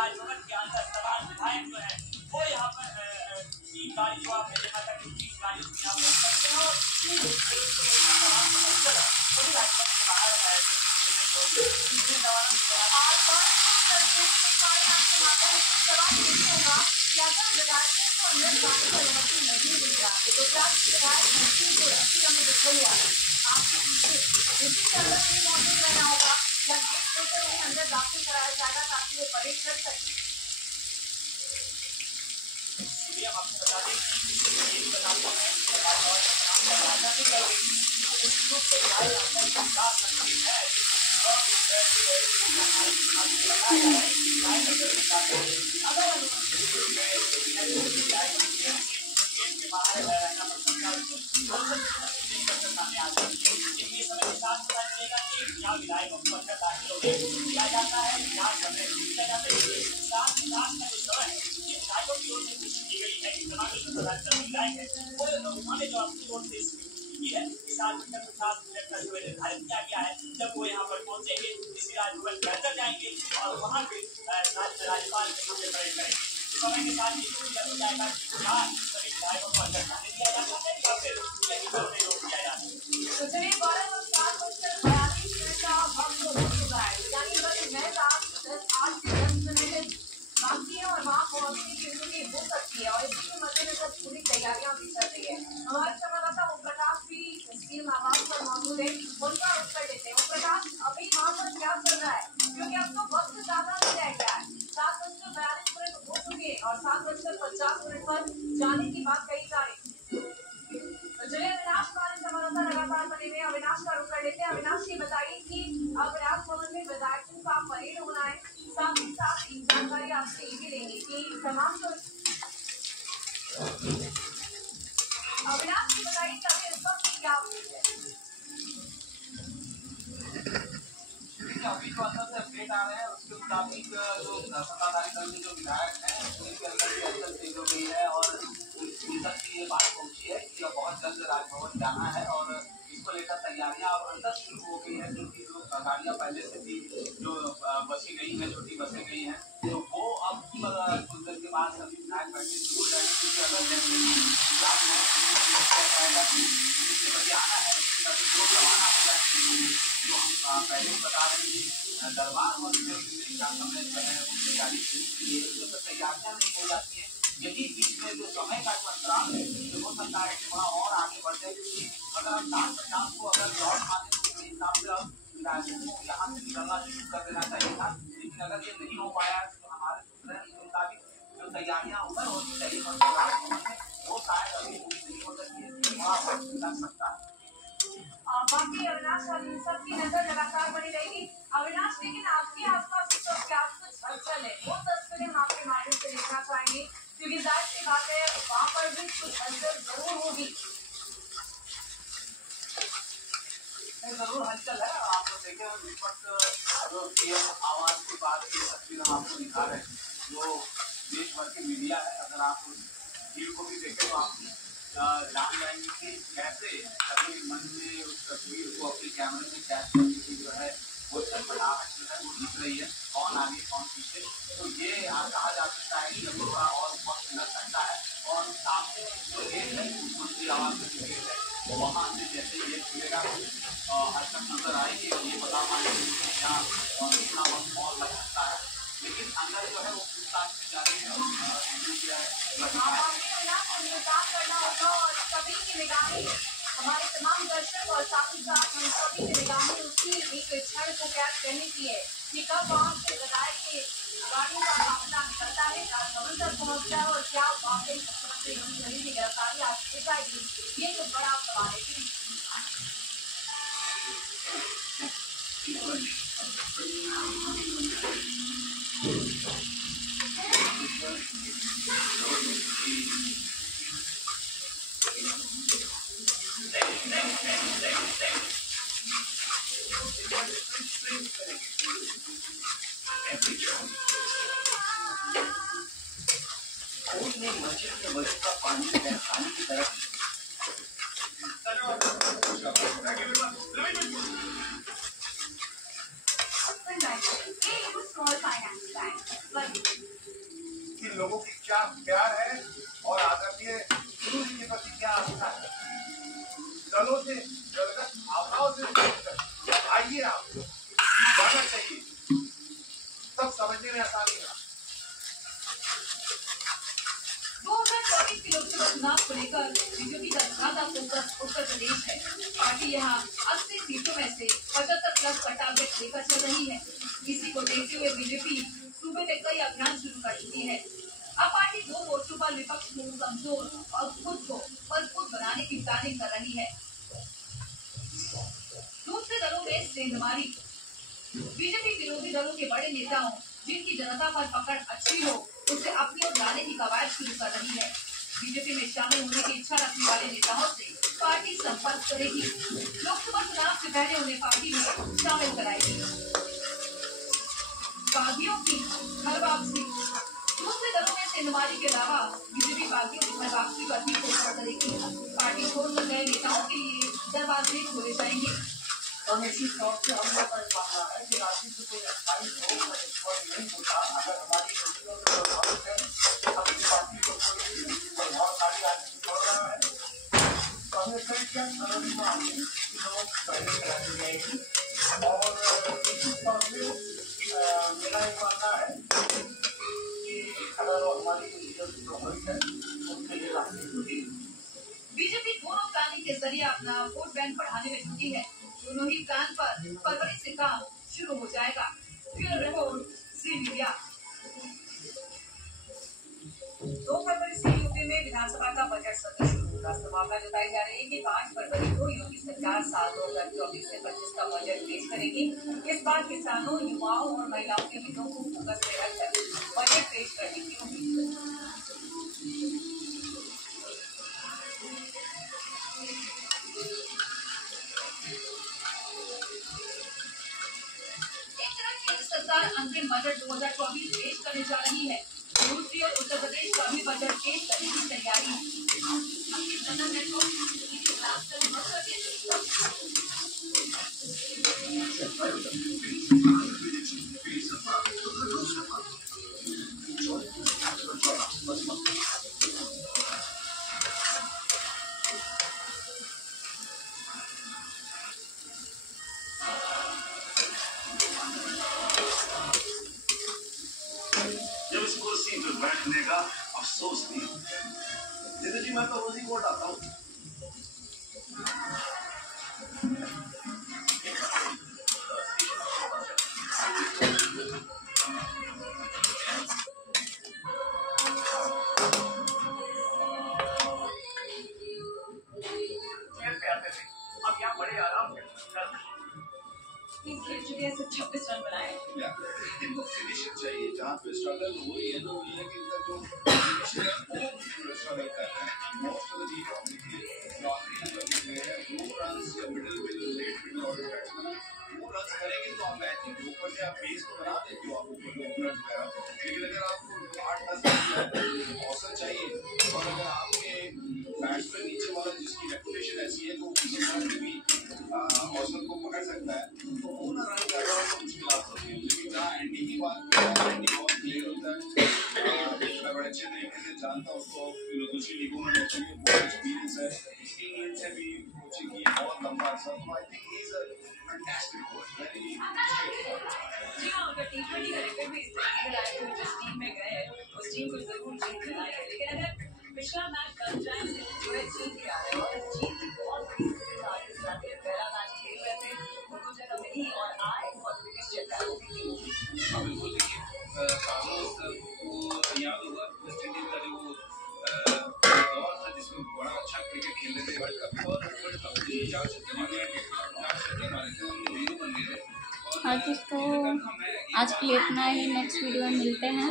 राजभवन के अंदर तमाम विधायक जो है वो यहाँ पर गाड़ी जो आपने देखा था कि गाड़ी यहाँ पर सकते हैं और राजभवन के बाहर अंदर दाखिल कराया जाएगा ताकि वो परेड कर सके। हम आपको बता दें विधायकों को अंदर दाखिल किया जाता है विधायकों की ओर से कोशिश की गई है कि तमाम विधायक है वो उन्होंने जो अपनी ओर से की है 7 मिनट 50 मिनट का जो निर्धारित किया गया है जब वो यहाँ पर पहुंचेंगे इसी राजभवन के अंदर जाएंगे और वहाँ पे राज्यपाल के सामने परेड करेंगे। समय के साथ ये हो जाएगा कि सभी विधायकों को अंदर जाने दिया जाता है या फिर रोक दिया जाता है। तो चलिए 12:42 का वक्त हो चुका है यानी बस महज 8 से 10 मिनट बाकी है और वहाँ पहुँचने की उम्मीद हो सकती है और इसी के मद्देनजर पूरी तैयारियां भी चल रही है। हमारे संवाददाता ओम प्रकाश भी सीएम आवास पर मौजूद है, उनका उत्तर देते हैं। ओम प्रकाश, अभी वहाँ पर क्या चल रहा है क्योंकि अब तो वक्त ज्यादा नहीं रह गया है, 7:42 हो चुके हैं और 7:50 पर जाने की बात कही जा रही है। तो चलिए अविनाश हमारे संवाददाता लगातार बने हुए अविनाश का रुख कर लेते हैं। अविनाश ये बताइए कि अब राजभवन में विधायकों का परेड होना है, साथ ही साथ जानकारी आपसे ये भी लेंगे कि तमाम जो अविनाश ये बताइए कि अभी इस वक्त क्या अभी जो अंदर से अपडेट आ रहे हैं उसके मुताबिक जो सत्ताधारी दल के जो विधायक हैं उनके अंदर भी अंदर तेज हो गई है और उन तक की ये बात पहुंची है कि अब बहुत जल्द राजभवन जाना है और इसको लेकर तैयारियां अब अंदर शुरू हो गई है क्योंकि जो गाड़ियां पहले से थी जो बसें गई हैं छोटी बसें गई हैं तो वो अब कुछ देर के बाद सभी विधायक बैठने शुरू हो जाएंगे क्योंकि अगर जैसे बजे आना है तभी लोग रवाना हो जाएंगे जो हम पहले बता रहे हैं दरबार और समय जो है वो तैयारी शुरू की है जब तैयारियां नहीं हो जाती है यदि बीच में जो समय का अंतराल है तो हो सकता है कि वहाँ और आगे बढ़ जाए क्योंकि अगर हम 7:50 को अगर लौट पाते तो उसके हिसाब से अब विधायकों को यहाँ से निकलना शुरू कर देना चाहिए था लेकिन अगर ये नहीं हो पाया तो हमारे के मुताबिक जो तैयारियां उधर होनी चाहिए वो शायद अभी पूरी नहीं हो सकती है वहाँ पर लग सकता है। बाकी अविनाश और इन सब की नजर लगातार बनी रहेगी। अविनाश, लेकिन आपके आसपास इस वक्त क्या कुछ हलचल है वो तस्वीरें हम आपके माध्यम से देखना चाहेंगे क्योंकि जाहिर सी बात है वहाँ पर भी कुछ हलचल जरूर होगी। जरूर हलचल है। आप देखें इस वक्त जो सीएम आवास की बात की तस्वीर हम आपको दिखा रहे हैं जो देश भर की मीडिया है अगर आप भीड़ को भी देखें तो आप जान जाएंगे कि कैसे सभी मन में उस तस्वीर को अपने कैमरे में कैद करने की जो है वो छटपटाहट जो है वो दिख रही है कौन आगे कौन पीछे तो ये कहा जा सकता है कि थोड़ा और वक्त लग सकता है और सामने जो गेट है मुख्यमंत्री आवास का जो गेट है वहाँ से जैसे ये खुलेगा हर तक नजर आएगी और ये बता पाएंगे क्या कितना वक्त और लग सकता है लेकिन अंदर जो है वो पूछताछ की जा रही है और सभी की निगाहें हमारे तमाम दर्शक और साथ ही साथ हम सभी की निगाहें उसी एक क्षण को कैद करने की है कि कब वहाँ से विधायक के गाड़ियों का काफिला निकलता है राजभवन तक पहुँचता है और क्या वाकई मुख्यमंत्री योगी की गिरफ्तारी आज हो जाएगी ये तो बड़ा सवाल है। मस्जिद में वजू का पानी पानी की तरफ Small finance bank, but को लेकर बीजेपी का ज्यादा फोकस उत्तर प्रदेश है। पार्टी यहाँ 80 सीटों में से 75+ का टारगेट लेकर चल रही है। इसी को देखते हुए बीजेपी सूबे में कई अभियान शुरू कर चुकी है। अब पार्टी 2 मोर्चों पर विपक्ष को कमजोर और खुद को मजबूत बनाने की प्लानिंग कर रही है। दूसरे दलों में सेंधमारी। बीजेपी विरोधी दलों के बड़े नेताओं जिनकी जनता पर पकड़ अच्छी हो उसे अपनी ओर लाने की कवायद शुरू कर रही है। बीजेपी में शामिल होने की इच्छा रखने वाले नेताओं से पार्टी संपर्क करेगी। लोकसभा चुनाव से पहले उन्हें पार्टी में शामिल कराएगी। बागियों की घर वापसी। दूसरे दलों में सेंधमारी के अलावा बीजेपी बागियों की घर वापसी पर भी फोकस करेगी। पार्टी छोड़कर गए नेताओं के लिए दरवाजे खोले जाएंगे। और निश्चित तौर से हम लोग का मानना है कि राशि से कोई 28 नहीं होता। अगर हमारी नीतियों से प्रभावित है अपनी पार्टी को बहुत सारी राशि छोड़ रहा है तो हमें कई क्या सरल लोग पहले जानी जाएगी। और निश्चित तौर से मेरा एक मानना है कि अगर हमारी नीतियों से प्रभावित है उसके लिए राशि जुटी। बीजेपी दोनों प्लानिंग के जरिए अपना वोट बैंक बढ़ाने में जुटी है। दोनों ही प्लान पर फरवरी से काम शुरू हो जाएगा। Bureau report C media. 2 फरवरी से यूपी में विधानसभा का बजट सत्र शुरू होगा। संभावना जताई जा रही है कि 5 फरवरी को योगी सरकार साल 2024 से 25 का बजट पेश करेगी। इस बार किसानों, युवाओं और महिलाओं के हितों को फोकस में रखकर बजट पेश करने की उम्मीद है। सरकार अंतरिम बजट 2024 पेश करने जा रही है। दूसरी ओर उत्तर प्रदेश का भी बजट पेश करने की तैयारी है। जब इस कुर्सी पर बैठने का अफसोस नहीं होता। दीदी जी मैं तो रोज ही वोट आता हूँ। अब यहाँ बड़े आराम से 26 रन बनाए। इनको फिनिशर चाहिए। जहाँ पे स्ट्रगल हो रही है तो ये कि इनका जो स्ट्रगल कर रहा है most of the team laundry जो दिख रहे हैं 2 रन्स या मिडिल में जो late middle order batsman 2 runs करेंगे तो आप मैच जीतोगे। ऊपर से आप पेस को बना देते हो आप ऊपर ओपनर वगैरह। लेकिन अगर आपको 8-10 औसत चाहिए और अगर आपके बैट्समैन नीचे वाला जिसकी रेपुटेशन ऐसी है तो किसी तरह भी औसत को पकड़ सकता है तो वो ना रन कर रहा हो तो मुश्किलात होती है। लेकिन जहाँ एंडी की बात करें एंडी बहुत क्लियर होता है। मैं बड़े अच्छे तरीके से जानता हूँ उसको। दूसरी लीगों में बहुत एक्सपीरियंस है। इंग्लैंड से भी कोचिंग की बहुत लंबा अर्सा। तो I think he is a fantastic coach, very straightforward. जी हाँ, अगर टी20 का रिकॉर्ड भी इस तरीके का लाए तो जिस टीम में गए उस टीम को जरूर जीत दिलाएंगे। लेकिन अगर पिछला मैच बन जाए जो है जीत के आ रहे हैं और इस जीत की बहुत बड़ी स्थिति से आगे जाते हैं। पहला मैच खेल रहे थे उनको जगह मिली और आए और विकेट चटकारों की टीम। बिल्कुल देखिए कार्लोस को याद होगा वेस्ट इंडीज का जो दौर था जिसमें बड़ा अच्छा क्रिकेट खेल रहे थे वर्ल्ड कप और वर्ल्ड कप में 4 छक्के मारे थे उनके हीरो बन गए थे। हाँ दोस्तों आज के लिए इतना ही। नेक्स्ट वीडियो में मिलते हैं।